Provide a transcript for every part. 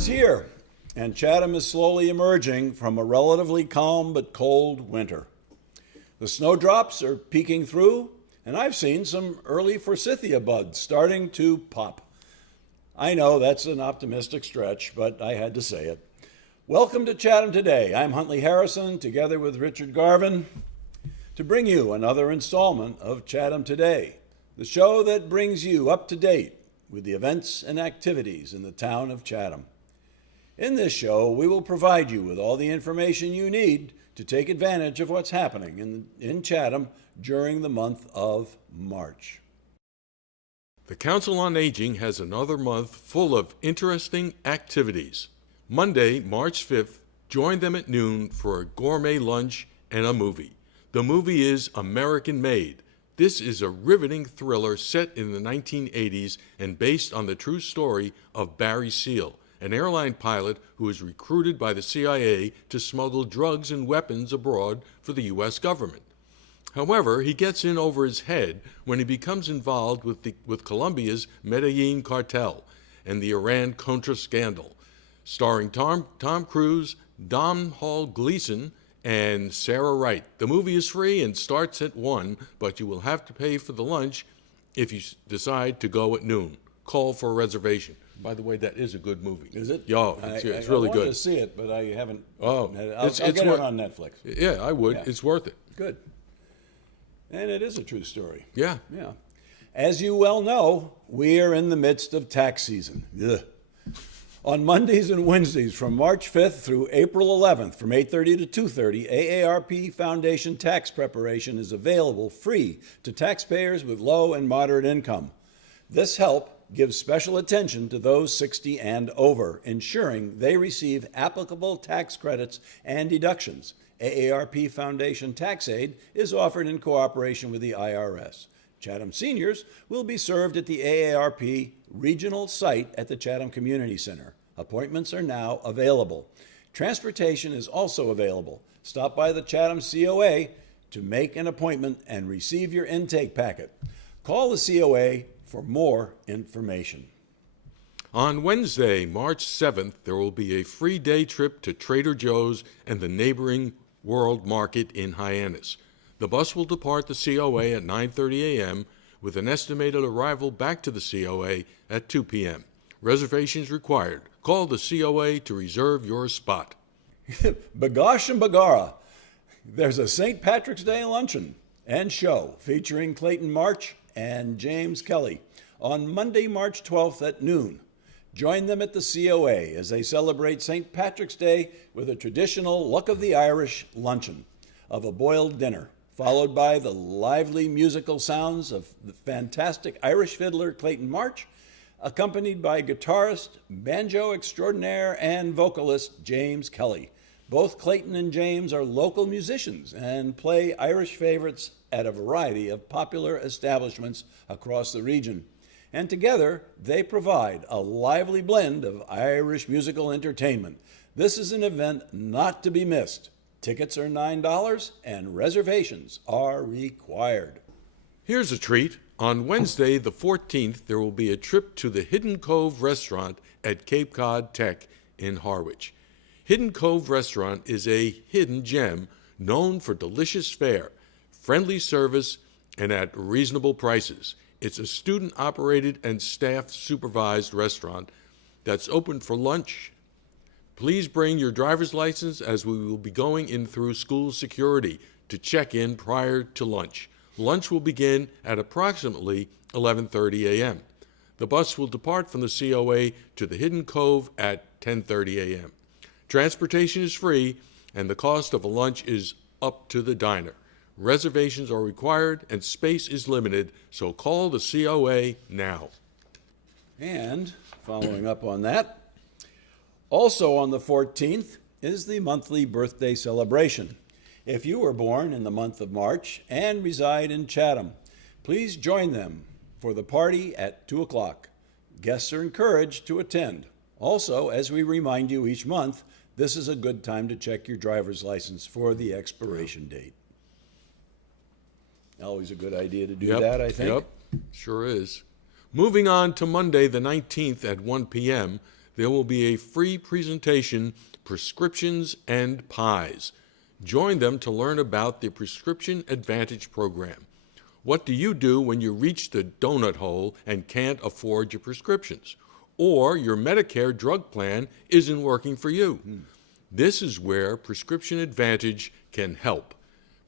is here, and Chatham is slowly emerging from a relatively calm but cold winter. The snowdrops are peeking through, and I've seen some early forsythia buds starting to pop. I know that's an optimistic stretch, but I had to say it. Welcome to Chatham Today. I'm Huntley Harrison, together with Richard Garvin, to bring you another installment of Chatham Today, the show that brings you up to date with the events and activities in the town of Chatham. In this show, we will provide you with all the information you need to take advantage of what's happening in Chatham during the month of March. The Council on Aging has another month full of interesting activities. Monday, March 5th, join them at noon for a gourmet lunch and a movie. The movie is American Made. This is a riveting thriller set in the 1980s and based on the true story of Barry Seal, an airline pilot who was recruited by the CIA to smuggle drugs and weapons abroad for the U.S. government. However, he gets in over his head when he becomes involved with Colombia's Medellin cartel and the Iran-Contra scandal. Starring Tom Cruise, Domhnall Gleeson, and Sarah Wright. The movie is free and starts at 1, but you will have to pay for the lunch if you decide to go at noon. Call for a reservation. By the way, that is a good movie. Is it? Yeah, it's really good. I wanted to see it, but I haven't. Oh, I'll get it on Netflix. Yeah, I would. Yeah. It's worth it. Good. And it is a true story. Yeah. Yeah. As you well know, we are in the midst of tax season. Ugh. On Mondays and Wednesdays from March 5th through April 11th from 8:30 to 2:30, AARP Foundation tax preparation is available free to taxpayers with low and moderate income. This help gives special attention to those 60 and over, ensuring they receive applicable tax credits and deductions. AARP Foundation Tax Aid is offered in cooperation with the IRS. Chatham seniors will be served at the AARP regional site at the Chatham Community Center. Appointments are now available. Transportation is also available. Stop by the Chatham COA to make an appointment and receive your intake packet. Call the COA for more information. On Wednesday, March 7th, there will be a free day trip to Trader Joe's and the neighboring World Market in Hyannis. The bus will depart the COA at 9:30 a.m. with an estimated arrival back to the COA at 2 p.m. Reservations required. Call the COA to reserve your spot. Bagosh and Bagara. There's a St. Patrick's Day luncheon and show featuring Clayton March and James Kelly on Monday, March 12th at noon. Join them at the COA as they celebrate St. Patrick's Day with a traditional Luck of the Irish luncheon of a boiled dinner, followed by the lively musical sounds of the fantastic Irish fiddler Clayton March, accompanied by guitarist, banjo extraordinaire, and vocalist James Kelly. Both Clayton and James are local musicians and play Irish favorites at a variety of popular establishments across the region. And together, they provide a lively blend of Irish musical entertainment. This is an event not to be missed. Tickets are $9 and reservations are required. Here's a treat. On Wednesday, the 14th, there will be a trip to the Hidden Cove restaurant at Cape Cod Tech in Harwich. Hidden Cove restaurant is a hidden gem known for delicious fare, friendly service, and at reasonable prices. It's a student-operated and staff-supervised restaurant that's open for lunch. Please bring your driver's license as we will be going in through school security to check in prior to lunch. Lunch will begin at approximately 11:30 a.m. The bus will depart from the COA to the Hidden Cove at 10:30 a.m. Transportation is free, and the cost of a lunch is up to the diner. Reservations are required, and space is limited, so call the COA now. And following up on that, also on the 14th is the monthly birthday celebration. If you were born in the month of March and reside in Chatham, please join them for the party at 2 o'clock. Guests are encouraged to attend. Also, as we remind you each month, this is a good time to check your driver's license for the expiration date. Always a good idea to do that, I think. Yep, sure is. Moving on to Monday the 19th at 1 p.m., there will be a free presentation, Prescriptions and Pies. Join them to learn about the Prescription Advantage program. What do you do when you reach the donut hole and can't afford your prescriptions? Or your Medicare drug plan isn't working for you? This is where Prescription Advantage can help.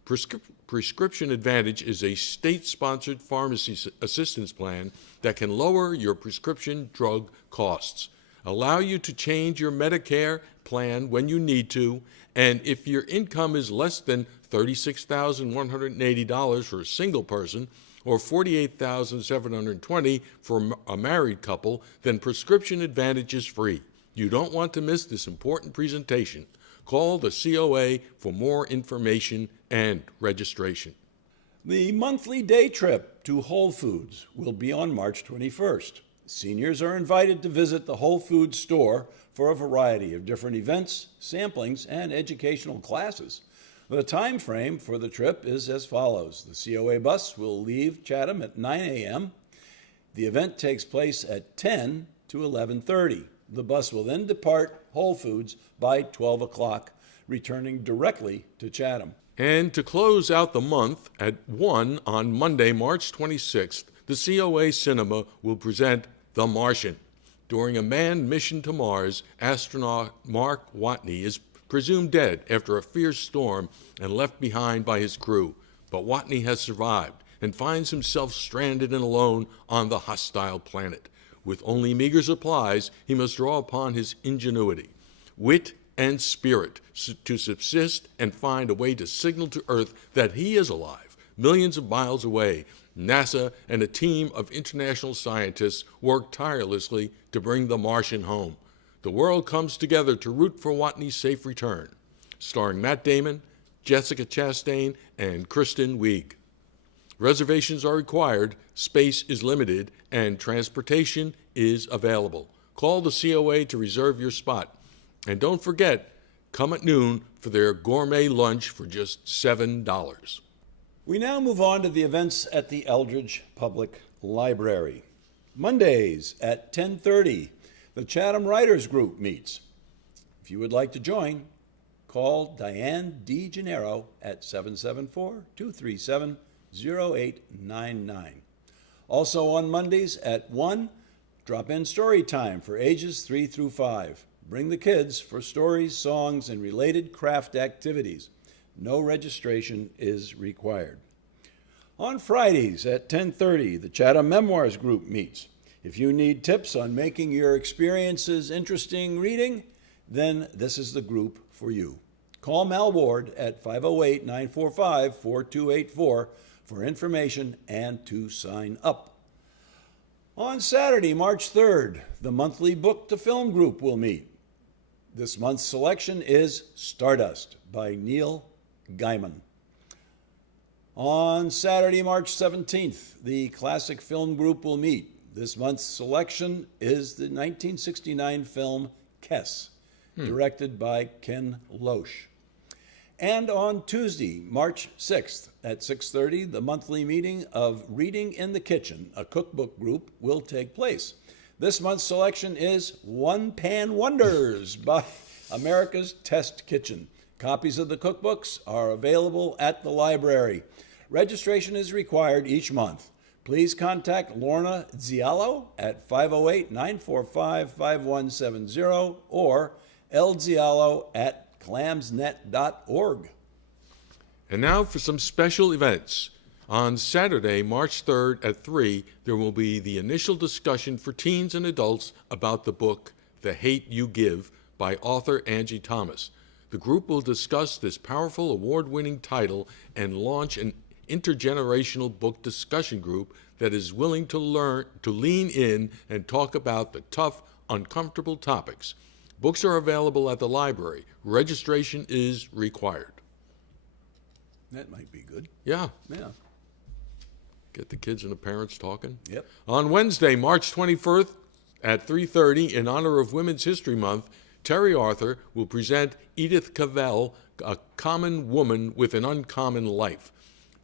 Prescription Advantage is a state-sponsored pharmacy assistance plan that can lower your prescription drug costs, allow you to change your Medicare plan when you need to, and if your income is less than $36,180 for a single person or $48,720 for a married couple, then Prescription Advantage is free. You don't want to miss this important presentation. Call the COA for more information and registration. The monthly day trip to Whole Foods will be on March 21st. Seniors are invited to visit the Whole Foods store for a variety of different events, samplings, and educational classes. The time frame for the trip is as follows. The COA bus will leave Chatham at 9 a.m. The event takes place at 10 to 11:30. The bus will then depart Whole Foods by 12 o'clock, returning directly to Chatham. And to close out the month, at 1 on Monday, March 26th, the COA Cinema will present The Martian. During a manned mission to Mars, astronaut Mark Watney is presumed dead after a fierce storm and left behind by his crew. But Watney has survived and finds himself stranded and alone on the hostile planet. With only meager supplies, he must draw upon his ingenuity, wit, and spirit to subsist and find a way to signal to Earth that he is alive. Millions of miles away, NASA and a team of international scientists work tirelessly to bring the Martian home. The world comes together to root for Watney's safe return. Starring Matt Damon, Jessica Chastain, and Kristen Wiig. Reservations are required, space is limited, and transportation is available. Call the COA to reserve your spot. And don't forget, come at noon for their gourmet lunch for just $7. We now move on to the events at the Eldridge Public Library. Mondays at 10:30, the Chatham Writers Group meets. If you would like to join, call Diane DeGennaro at 774-237-0899. Also on Mondays at 1, drop-in story time for ages 3 through 5. Bring the kids for stories, songs, and related craft activities. No registration is required. On Fridays at 10:30, the Chatham Memoirs Group meets. If you need tips on making your experiences interesting reading, then this is the group for you. Call Mal Ward at 508-945-4284 for information and to sign up. On Saturday, March 3rd, the monthly Book to Film group will meet. This month's selection is Stardust by Neil Gaiman. On Saturday, March 17th, the Classic Film Group will meet. This month's selection is the 1969 film Kess, directed by Ken Loach. And on Tuesday, March 6th at 6:30, the monthly meeting of Reading in the Kitchen, a cookbook group, will take place. This month's selection is One Pan Wonders by America's Test Kitchen. Copies of the cookbooks are available at the library. Registration is required each month. Please contact Lorna Zialo at 508-945-5170 or lzialo@clamsnet.org. And now for some special events. On Saturday, March 3rd at 3, there will be the initial discussion for teens and adults about the book The Hate You Give by author Angie Thomas. The group will discuss this powerful award-winning title and launch an intergenerational book discussion group that is willing to lean in and talk about the tough, uncomfortable topics. Books are available at the library. Registration is required. That might be good. Yeah. Get the kids and the parents talking. Yep. On Wednesday, March 21st at 3:30, in honor of Women's History Month, Terry Arthur will present Edith Cavell, A Common Woman with an Uncommon Life.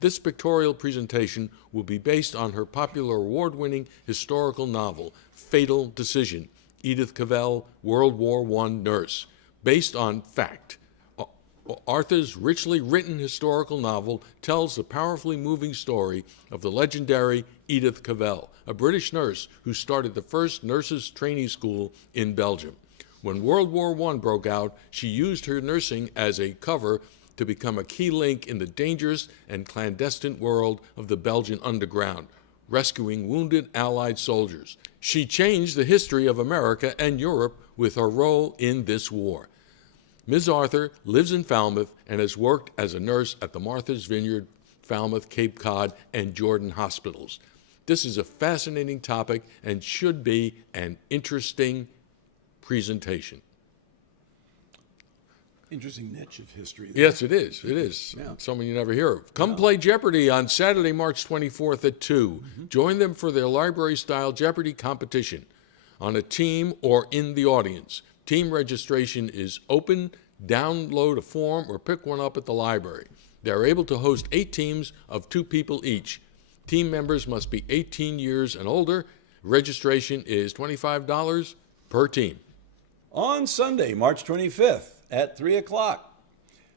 This pictorial presentation will be based on her popular award-winning historical novel, Fatal Decision, Edith Cavell, World War I nurse, based on fact. Arthur's richly written historical novel tells the powerfully moving story of the legendary Edith Cavell, a British nurse who started the first nurses' training school in Belgium. When World War I broke out, she used her nursing as a cover to become a key link in the dangerous and clandestine world of the Belgian underground, rescuing wounded Allied soldiers. She changed the history of America and Europe with her role in this war. Ms. Arthur lives in Falmouth and has worked as a nurse at the Martha's Vineyard, Falmouth, Cape Cod, and Jordan hospitals. This is a fascinating topic and should be an interesting presentation. Interesting niche of history there. Yes, it is. It is. Yeah. Someone you never hear of. Come play Jeopardy on Saturday, March 24th at 2. Join them for their library-style Jeopardy competition on a team or in the audience. Team registration is open. Download a form or pick one up at the library. They are able to host 8 teams of 2 people each. Team members must be 18 years and older. Registration is $25 per team. On Sunday, March 25th at 3 o'clock,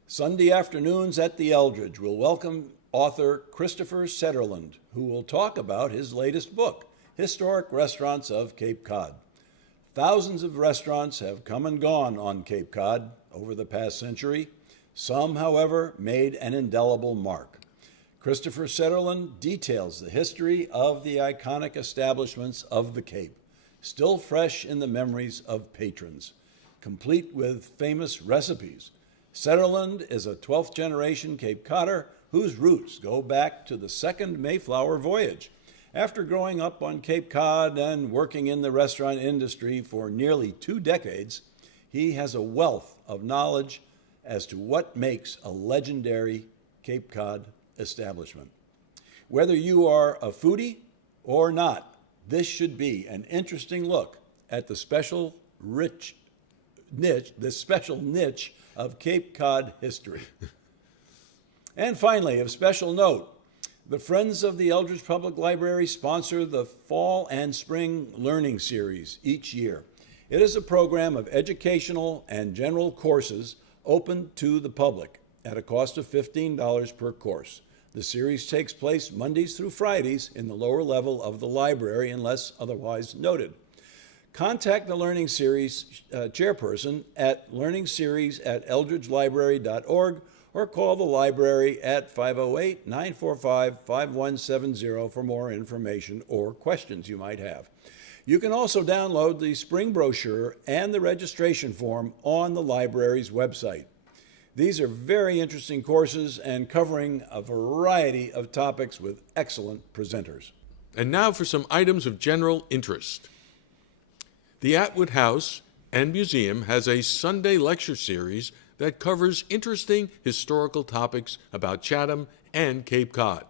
Sunday afternoons at the Eldridge, we'll welcome author Christopher Sederland, who will talk about his latest book, Historic Restaurants of Cape Cod. Thousands of restaurants have come and gone on Cape Cod over the past century. Some, however, made an indelible mark. Christopher Sederland details the history of the iconic establishments of the Cape, still fresh in the memories of patrons, complete with famous recipes. Sederland is a 12th generation Cape Codder whose roots go back to the second Mayflower voyage. After growing up on Cape Cod and working in the restaurant industry for nearly 2 decades, he has a wealth of knowledge as to what makes a legendary Cape Cod establishment. Whether you are a foodie or not, this should be an interesting look at the special niche of Cape Cod history. And finally, of special note, the Friends of the Eldridge Public Library sponsor the Fall and Spring Learning Series each year. It is a program of educational and general courses open to the public at a cost of $15 per course. The series takes place Mondays through Fridays in the lower level of the library unless otherwise noted. Contact the Learning Series chairperson at learningseries@eldridgelibrary.org or call the library at 508-945-5170 for more information or questions you might have. You can also download the spring brochure and the registration form on the library's website. These are very interesting courses and covering a variety of topics with excellent presenters. And now for some items of general interest. The Atwood House and Museum has a Sunday lecture series that covers interesting historical topics about Chatham and Cape Cod.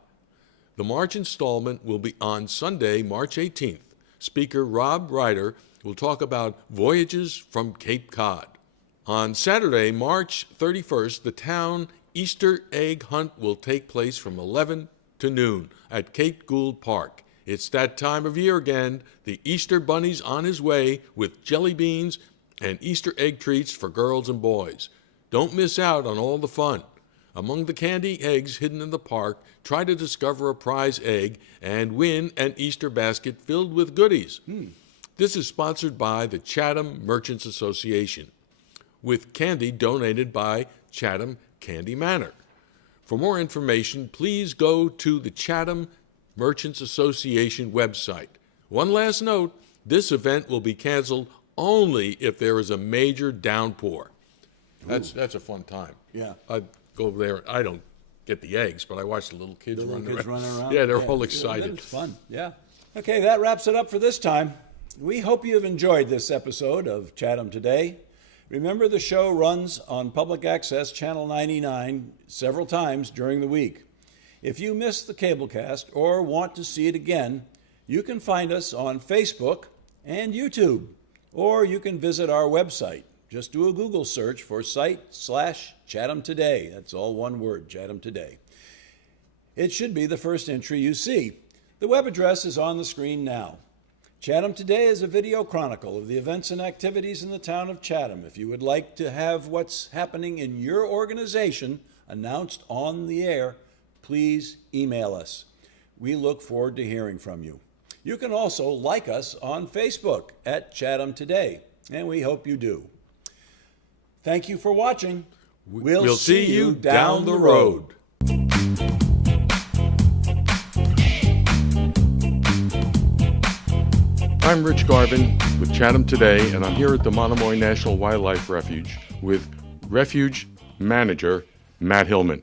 The March installment will be on Sunday, March 18th. Speaker Rob Ryder will talk about voyages from Cape Cod. On Saturday, March 31st, the town Easter egg hunt will take place from 11 to noon at Kate Gould Park. It's that time of year again. The Easter Bunny's on his way with jelly beans and Easter egg treats for girls and boys. Don't miss out on all the fun. Among the candy eggs hidden in the park, try to discover a prize egg and win an Easter basket filled with goodies. This is sponsored by the Chatham Merchants Association, with candy donated by Chatham Candy Manor. For more information, please go to the Chatham Merchants Association website. One last note, this event will be canceled only if there is a major downpour. That's a fun time. Yeah. I go over there. I don't get the eggs, but I watch the little kids running around. Yeah, they're all excited. It's fun. Yeah. Okay, that wraps it up for this time. We hope you've enjoyed this episode of Chatham Today. Remember, the show runs on Public Access Channel 99 several times during the week. If you missed the cablecast or want to see it again, you can find us on Facebook and YouTube, or you can visit our website. Just do a Google search for site/Chatham Today. That's all one word, Chatham Today. It should be the first entry you see. The web address is on the screen now. Chatham Today is a video chronicle of the events and activities in the town of Chatham. If you would like to have what's happening in your organization announced on the air, please email us. We look forward to hearing from you. You can also like us on Facebook at Chatham Today, and we hope you do. Thank you for watching. We'll see you down the road. I'm Rich Garvin with Chatham Today, and I'm here at the Monomoy National Wildlife Refuge with Refuge Manager Matt Hillman.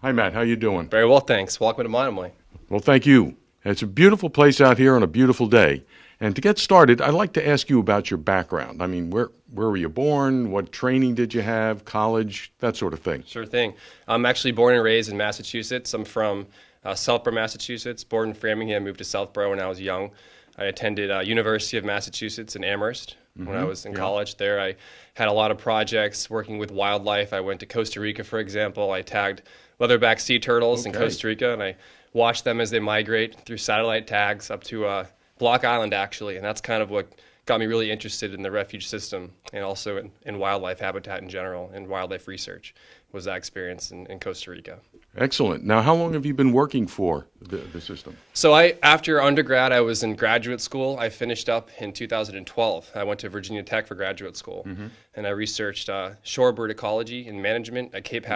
Hi, Matt. How you doing? Very well, thanks. Welcome to Monomoy. Well, thank you. It's a beautiful place out here on a beautiful day. And to get started, I'd like to ask you about your background. I mean, where were you born? What training did you have? College? That sort of thing. Sure thing. I'm actually born and raised in Massachusetts. I'm from Southborough, Massachusetts. Born in Framingham, moved to Southborough when I was young. I attended University of Massachusetts in Amherst when I was in college there. I had a lot of projects working with wildlife. I went to Costa Rica, for example. I tagged leatherback sea turtles in Costa Rica, and I watched them as they migrate through satellite tags up to Block Island, actually. And that's kind of what got me really interested in the refuge system and also in wildlife habitat in general and wildlife research was that experience in Costa Rica. Excellent. Now, how long have you been working for the system? So after undergrad, I was in graduate school. I finished up in 2012. I went to Virginia Tech for graduate school, and I researched shorebird ecology and management at Cape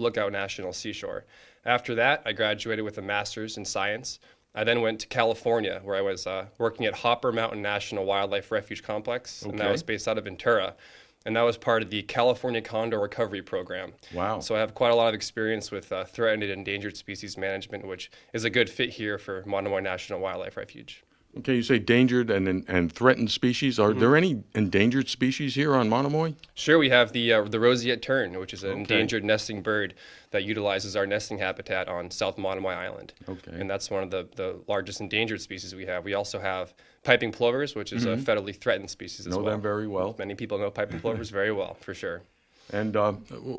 Lookout National Seashore. After that, I graduated with a master's in science. I then went to California, where I was working at Hopper Mountain National Wildlife Refuge Complex, and that was based out of Ventura. And that was part of the California Condor Recovery Program. Wow. So I have quite a lot of experience with threatened and endangered species management, which is a good fit here for Monomoy National Wildlife Refuge. Okay, you say endangered and threatened species. Are there any endangered species here on Monomoy? Sure, we have the roseate tern, which is an endangered nesting bird that utilizes our nesting habitat on South Monomoy Island. Okay. And that's one of the largest endangered species we have. We also have piping plovers, which is a federally threatened species as well. Know them very well. Many people know piping plovers very well, for sure. And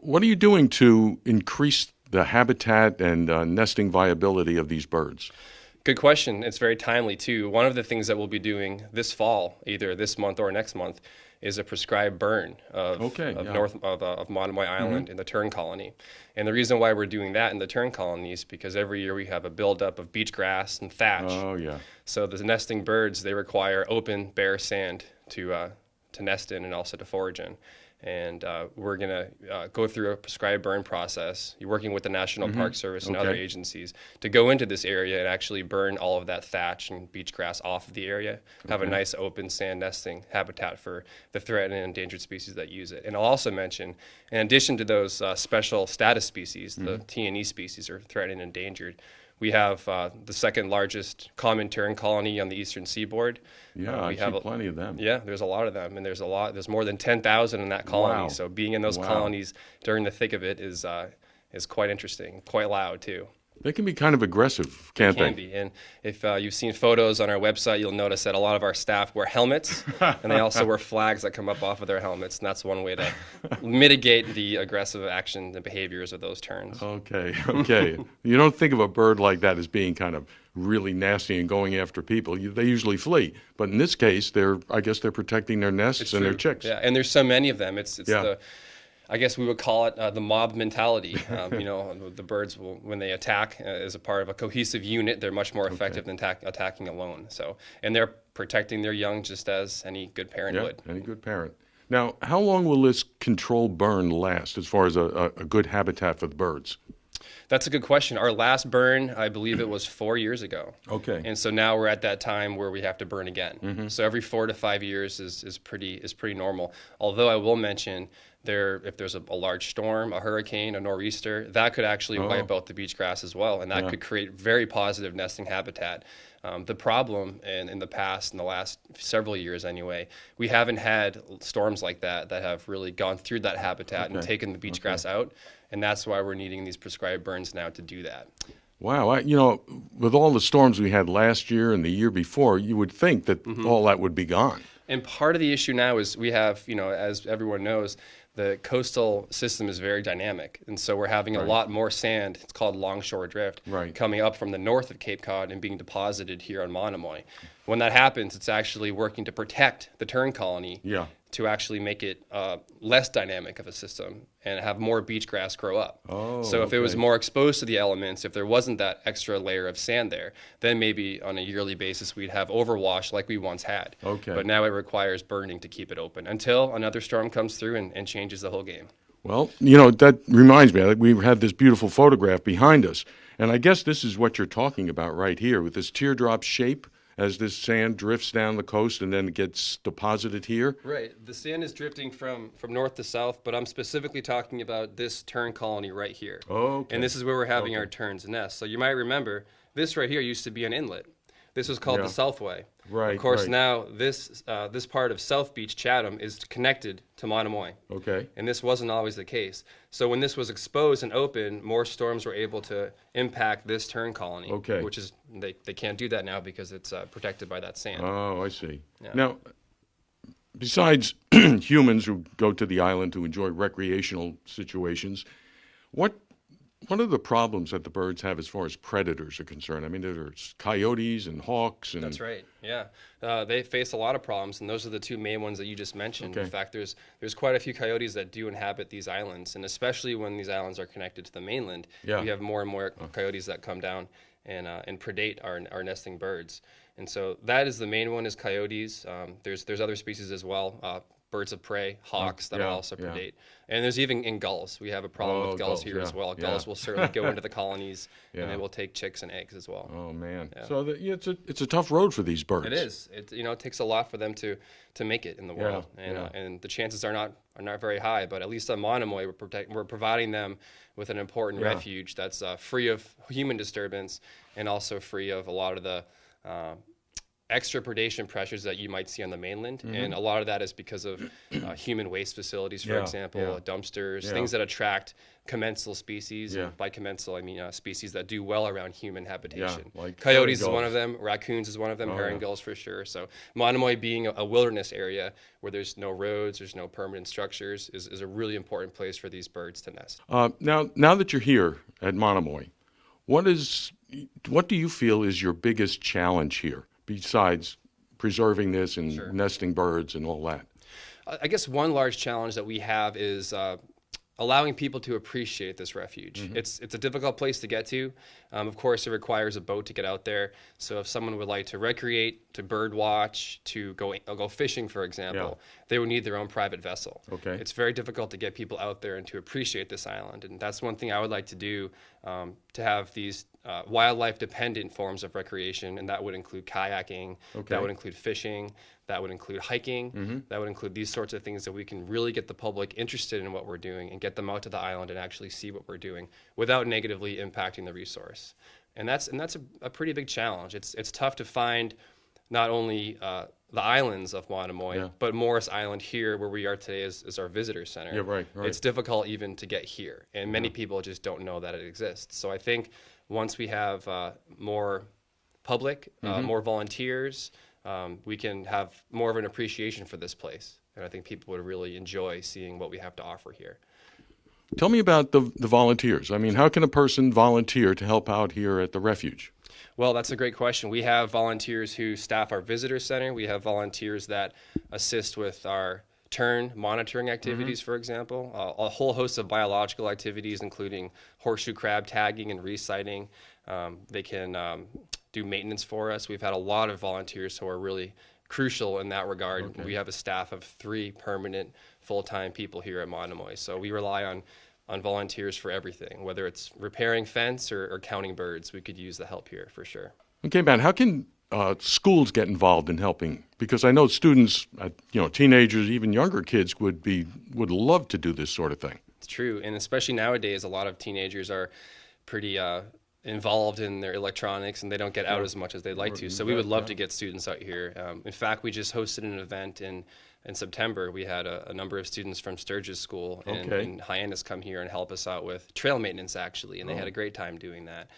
what are you doing to increase the habitat and nesting viability of these birds? Good question. It's very timely, too. One of the things that we'll be doing this fall, either this month or next month, is a prescribed burn of Monomoy Island in the tern colony. And the reason why we're doing that in the tern colony is because every year we have a buildup of beach grass and thatch. Oh, yeah. So the nesting birds, they require open, bare sand to nest in and also to forage in. And we're going to go through a prescribed burn process. You're working with the National Park Service and other agencies to go into this area and actually burn all of that thatch and beach grass off of the area, have a nice open sand nesting habitat for the threatened and endangered species that use it. And I'll also mention, in addition to those special status species, the T&E species, or threatened and endangered, we have the second largest common tern colony on the eastern seaboard. Yeah, we have plenty of them. Yeah, there's a lot of them, and there's more than 10,000 in that colony. Wow. So being in those colonies during the thick of it is quite interesting, quite loud too. They can be kind of aggressive, can't they? They can be. And if you've seen photos on our website, you'll notice that a lot of our staff wear helmets, and they also wear flags that come up off of their helmets, and that's one way to mitigate the aggressive action and behaviors of those terns. Okay. You don't think of a bird like that as being kind of really nasty and going after people. They usually flee. But in this case, I guess they're protecting their nests and their chicks. Yeah, and there's so many of them. I guess we would call it the mob mentality. The birds, when they attack as a part of a cohesive unit, they're much more effective than attacking alone. And they're protecting their young just as any good parent would. Any good parent. Now, how long will this controlled burn last as far as a good habitat for the birds? That's a good question. Our last burn, I believe it was 4 years ago. Okay. And so now we're at that time where we have to burn again. So every 4 to 5 years is pretty normal. Although I will mention, if there's a large storm, a hurricane, a nor'easter, that could actually wipe out the beach grass as well, and that could create very positive nesting habitat. The problem in the past, in the last several years anyway, we haven't had storms like that have really gone through that habitat and taken the beach grass out, and that's why we're needing these prescribed burns now to do that. Wow, with all the storms we had last year and the year before, you would think that all that would be gone. And part of the issue now is we have, as everyone knows, the coastal system is very dynamic. And so we're having a lot more sand, it's called longshore drift, coming up from the north of Cape Cod and being deposited here on Monomoy. When that happens, it's actually working to protect the tern colony Yeah. to actually make it less dynamic of a system and have more beach grass grow up. Oh, so if it was okay. more exposed to the elements, if there wasn't that extra layer of sand there, then maybe on a yearly basis we'd have overwash like we once had. Okay. But now it requires burning to keep it open until another storm comes through and changes the whole game. Well, that reminds me. We have this beautiful photograph behind us, and I guess this is what you're talking about right here with this teardrop shape as this sand drifts down the coast and then it gets deposited here. Right. The sand is drifting from north to south, but I'm specifically talking about this tern colony right here. Okay. And this is where we're having our terns nest. So you might remember this right here used to be an inlet. This was called the Southway. Right. Of course, right. now this part of South Beach, Chatham, is connected to Monomoy. Okay. And this wasn't always the case. So when this was exposed and open, more storms were able to impact this tern colony. Okay. Which is they can't do that now because it's protected by that sand. Oh, I see. Yeah. Now, besides humans who go to the island to enjoy recreational situations, what are the problems that the birds have as far as predators are concerned? I mean, there's coyotes and hawks. And That's right. Yeah, they face a lot of problems, and those are the two main ones that you just mentioned. Okay. In fact, there's quite a few coyotes that do inhabit these islands, and especially when these islands are connected to the mainland, Yeah. we have more and more coyotes that come down and predate our nesting birds. And so that is the main one, is coyotes. There's other species as well. Birds of prey, hawks that will also yeah. predate. And there's even in gulls. We have a problem with gulls here as well. Gulls will certainly go into the colonies, and they will take chicks and eggs as well. Oh man! Yeah. So it's a tough road for these birds. It is. It takes a lot for them to make it in the world, and the chances are not very high. But at least on Monomoy, we're providing them with an important refuge that's free of human disturbance and also free of a lot of the extra predation pressures that you might see on the mainland. And a lot of that is because of human waste facilities, for example, dumpsters, things that attract commensal species. By commensal, I mean species that do well around human habitation. Like Coyotes is herring one of them, raccoons is one of them, herring gulls for sure. So Monomoy, being a wilderness area where there's no roads, there's no permanent structures, is a really important place for these birds to nest. Now that you're here at Monomoy, what do you feel is your biggest challenge here, besides preserving this and nesting birds and all that? I guess one large challenge that we have is allowing people to appreciate this refuge. It's a difficult place to get to. Of course, it requires a boat to get out there. So if someone would like to recreate, to bird watch, to go fishing, for example, they would need their own private vessel. Okay. It's very difficult to get people out there and to appreciate this island. And that's one thing I would like to do, to have these wildlife-dependent forms of recreation, and that would include kayaking, that would include fishing, that would include hiking, that would include these sorts of things that we can really get the public interested in what we're doing and get them out to the island and actually see what we're doing without negatively impacting the resource. And that's a pretty big challenge. It's tough to find not only the islands of Monomoy, but Morris Island here, where we are today, is our visitor center. Yeah, right. It's difficult even to get here, and many people just don't know that it exists. So I think once we have more public, more volunteers, we can have more of an appreciation for this place. And I think people would really enjoy seeing what we have to offer here. Tell me about the volunteers. I mean, how can a person volunteer to help out here at the refuge? Well, that's a great question. We have volunteers who staff our visitor center. We have volunteers that assist with our tern monitoring activities, for example, a whole host of biological activities, including horseshoe crab tagging and resighting. They can do maintenance for us. We've had a lot of volunteers who are really crucial in that regard. Okay. We have a staff of 3 permanent full-time people here at Monomoy, so we rely on volunteers for everything, whether it's repairing fence or counting birds. We could use the help here for sure. Okay, Matt, how can schools get involved in helping? Because I know students, teenagers, even younger kids would love to do this sort of thing. It's true, and especially nowadays, a lot of teenagers are pretty involved in their electronics, and they don't get out as much as they'd like to. So we would love to get students out here. In fact, we just hosted an event in September. We had a number of students from Sturgis School in Hyannis come here and help us out with trail maintenance, actually, and they had a great time doing that.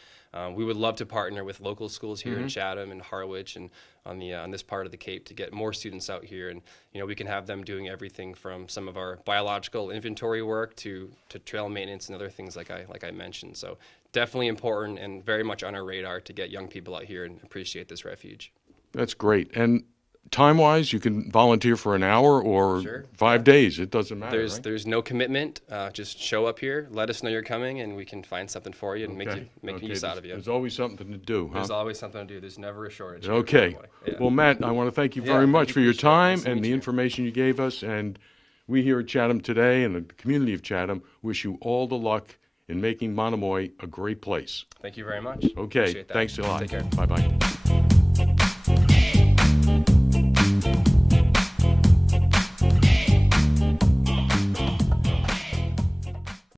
We would love to partner with local schools here in Chatham and Harwich and on this part of the Cape to get more students out here, and we can have them doing everything from some of our biological inventory work to trail maintenance and other things like I mentioned. So definitely important and very much on our radar to get young people out here and appreciate this refuge. That's great. And time-wise, you can volunteer for an hour or Sure. 5 days. It doesn't matter, right? There's no commitment. Just show up here, let us know you're coming, and we can find something for you and make use out of you. There's always something to do, huh? There's always something to do. There's never a shortage. Okay. Yeah. Well, Matt, I want to thank you very much for your time and the information you gave us. And we here at Chatham today and the community of Chatham wish you all the luck in making Monomoy a great place. Thank you very much. Okay. Appreciate that. Thanks a lot. Take care. Bye-bye.